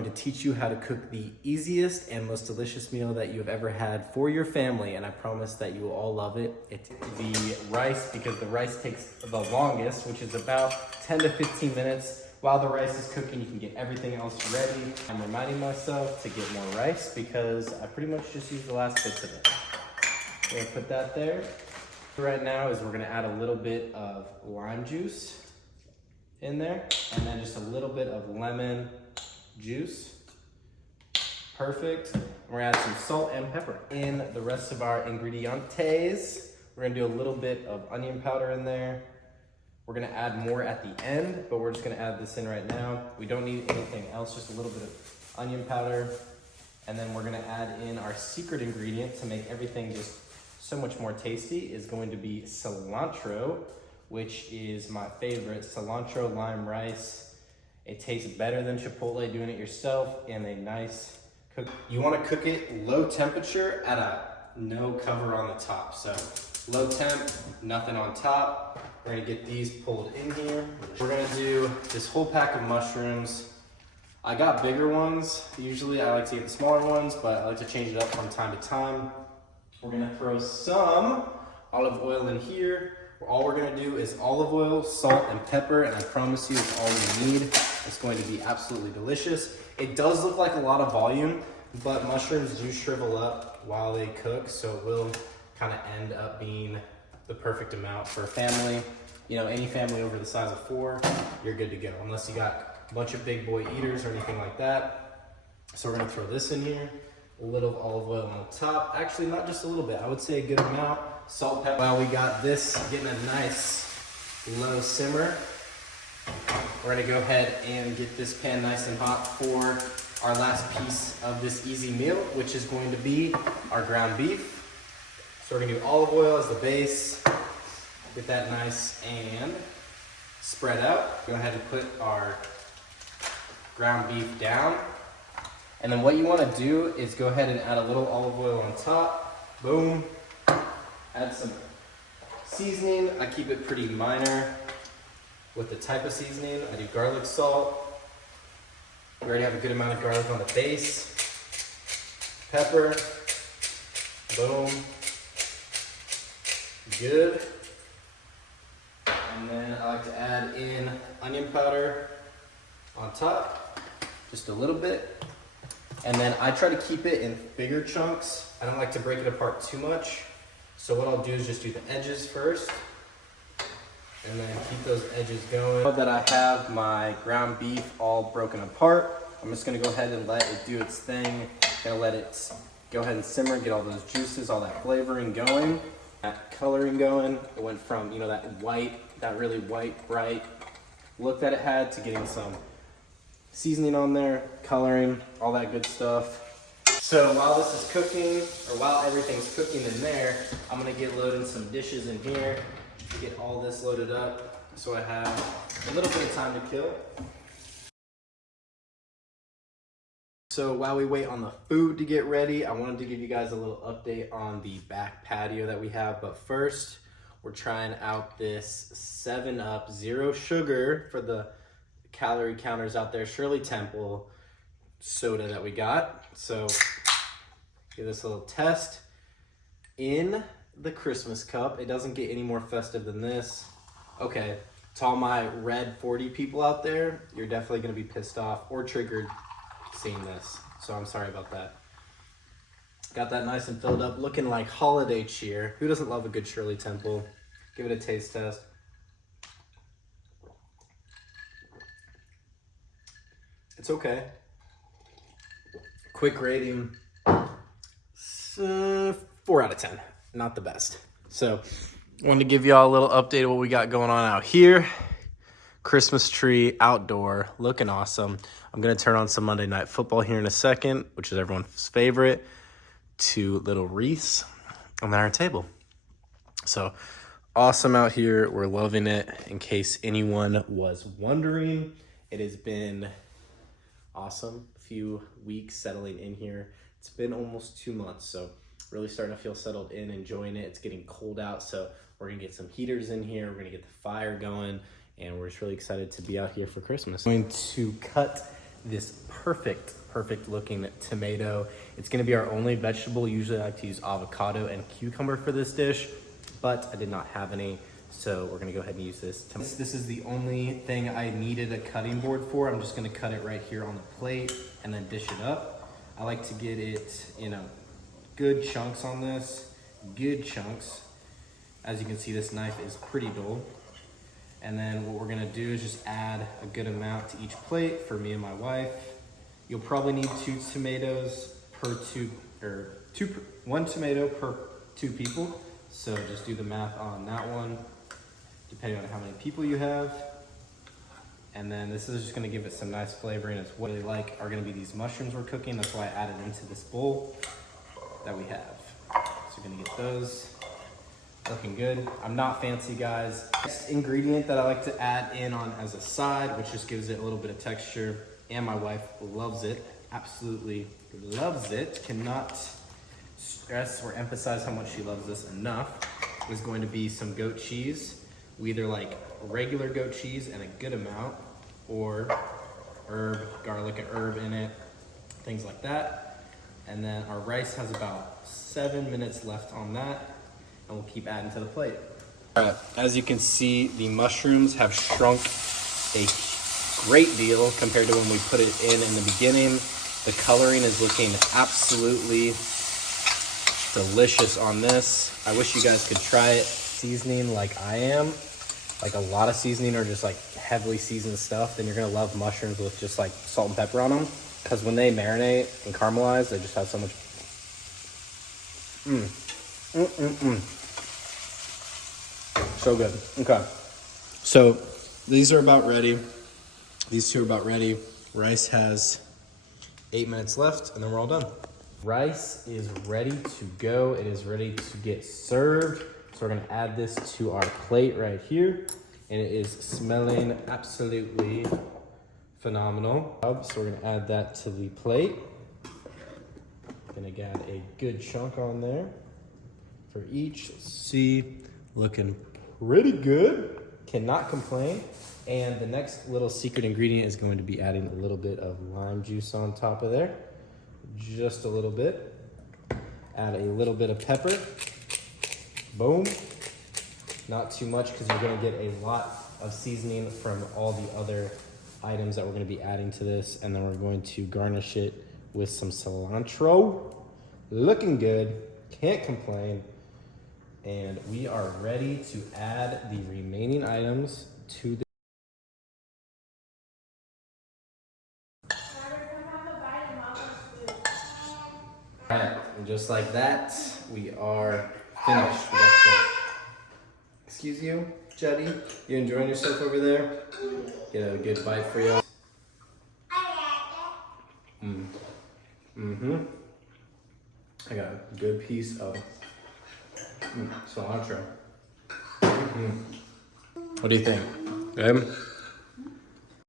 To teach you how to cook the easiest and most delicious meal that you have ever had for your family, and I promise that you will all love it. It's the rice, because the rice takes the longest, which is about 10 to 15 minutes. While the rice is cooking, you can get everything else ready. I'm reminding myself to get more rice because I pretty much just used the last bits of it. We're gonna put that there. Right now is we're gonna add a little bit of lime juice in there, and then just a little bit of lemon juice. Perfect. We're gonna add some salt and pepper. In the rest of our ingredientes, we're gonna do a little bit of onion powder in there. We're gonna add more at the end, but we're just gonna add this in right now. We don't need anything else, just a little bit of onion powder. And then we're gonna add in our secret ingredient to make everything just so much more tasty, is going to be cilantro, which is my favorite. Cilantro lime rice. It tastes better than Chipotle doing it yourself, and a nice cook. You want to cook it low temperature at a no cover on the top. So low temp, nothing on top. We're gonna get these pulled in here. We're gonna do this whole pack of mushrooms. I got bigger ones. Usually I like to get the smaller ones, but I like to change it up from time to time. We're gonna throw some olive oil in here. All we're gonna do is olive oil, salt, and pepper, and I promise you it's all we need. It's going to be absolutely delicious. It does look like a lot of volume, but mushrooms do shrivel up while they cook, so it will kind of end up being the perfect amount for a family. You know, any family over the size of 4, you're good to go, unless you got a bunch of big boy eaters or anything like that. So we're gonna throw this in here, a little olive oil on the top. Actually, not just a little bit, I would say a good amount. Salt, pepper. While we got this getting a nice low simmer, we're gonna go ahead and get this pan nice and hot for our last piece of this easy meal, which is going to be our ground beef. So we're gonna do olive oil as the base, get that nice and spread out. Go ahead and put our ground beef down. And then what you wanna do is go ahead and add a little olive oil on top, boom. Add some seasoning. I keep it pretty minor with the type of seasoning. I do garlic salt. We already have a good amount of garlic on the base. Pepper. Boom. Good. And then I like to add in onion powder on top, just a little bit. And then I try to keep it in bigger chunks. I don't like to break it apart too much. So what I'll do is just do the edges first, and then keep those edges going. Now that I have my ground beef all broken apart, I'm just gonna go ahead and let it do its thing. Gonna let it go ahead and simmer, get all those juices, all that flavoring going, that coloring going. It went from, you know, that white, that really white, bright look that it had, to getting some seasoning on there, coloring, all that good stuff. So while this is cooking, or while everything's cooking in there, I'm gonna get loading some dishes in here, get all this loaded up so I have a little bit of time to kill. So while we wait on the food to get ready, I wanted to give you guys a little update on the back patio that we have. But first, we're trying out this 7-Up Zero Sugar for the calorie counters out there, Shirley Temple soda that we got. So give this a little test in the Christmas cup. It doesn't get any more festive than this. Okay, to all my red 40 people out there, you're definitely gonna be pissed off or triggered seeing this. So I'm sorry about that. Got that nice and filled up, looking like holiday cheer. Who doesn't love a good Shirley Temple? Give it a taste test. It's okay. Quick rating, 4 out of 10. Not the best. So, wanted to give y'all a little update of what we got going on out here. Christmas tree outdoor, looking awesome. I'm gonna turn on some Monday Night Football here in a second, which is everyone's favorite, to little wreaths on our table. So, awesome out here. We're loving it. In case anyone was wondering, it has been awesome. A few weeks settling in here. It's been almost 2 months, so really starting to feel settled in, enjoying it. It's getting cold out, so we're gonna get some heaters in here. We're gonna get the fire going, and we're just really excited to be out here for Christmas. I'm going to cut this perfect looking tomato. It's gonna be our only vegetable. Usually I like to use avocado and cucumber for this dish, but I did not have any, so we're gonna go ahead and use this. This is the only thing I needed a cutting board for. I'm just gonna cut it right here on the plate and then dish it up. I like to get it, good chunks on this, good chunks. As you can see, this knife is pretty dull. And then what we're gonna do is just add a good amount to each plate for me and my wife. You'll probably need 2 tomatoes per one tomato per 2 people. So just do the math on that one, depending on how many people you have. And then this is just gonna give it some nice flavoring. As what I really like are gonna be these mushrooms we're cooking. That's why I added into this bowl that we have. So we're gonna get those. Looking good. I'm not fancy, guys. Next ingredient that I like to add in on as a side, which just gives it a little bit of texture, and my wife loves it, absolutely loves it, cannot stress or emphasize how much she loves this enough, is going to be some goat cheese. We either like regular goat cheese and a good amount, or herb, garlic and herb in it, things like that. And then our rice has about 7 minutes left on that, and we'll keep adding to the plate. All right, as you can see, the mushrooms have shrunk a great deal compared to when we put it in the beginning. The coloring is looking absolutely delicious on this. I wish you guys could try it. Seasoning like I am, like a lot of seasoning or just like heavily seasoned stuff, then you're gonna love mushrooms with just like salt and pepper on them. Because when they marinate and caramelize, they just have so much. So good. Okay. So these are about ready. These 2 are about ready. Rice has 8 minutes left, and then we're all done. Rice is ready to go. It is ready to get served. So we're gonna add this to our plate right here. And it is smelling absolutely phenomenal. So we're gonna add that to the plate. Gonna add a good chunk on there for each. See, looking pretty good. Cannot complain. And the next little secret ingredient is going to be adding a little bit of lime juice on top of there. Just a little bit. Add a little bit of pepper. Boom. Not too much because you're gonna get a lot of seasoning from all the other items that we're gonna be adding to this. And then we're going to garnish it with some cilantro. Looking good, can't complain. And we are ready to add the remaining items to the Alright, and just like that, we are finished. Excuse you, Jetty? You enjoying yourself over there? Get a good bite for you. I got a good piece of cilantro. What do you think? Good?